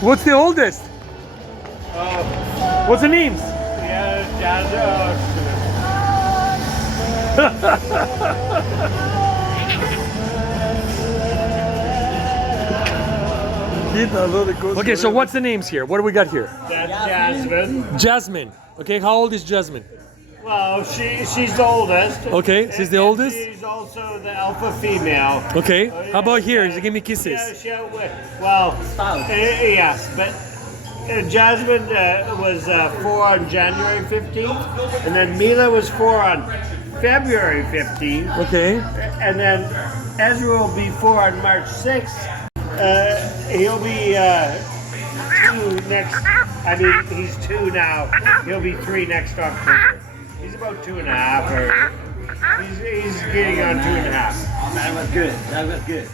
What's the oldest? What's the names? Yeah, Okay, so what's the names here? What do we got here? that's Jasmine. Jasmine. Okay, how old is Jasmine? Well, she's the oldest. Okay, she's the And oldest? She's also the alpha female. Okay, how about here? Yeah, Give me kisses. Well, yes, but Jasmine was 4 on January 15th, and then Mila was 4 on February 15th, Okay. and then Ezra will be 4 on March 6th. He'll be 2 next. I mean, he's 2 now. He'll be 3 next October. He's about 2.5, or he's getting on 2.5. That was good. That was good.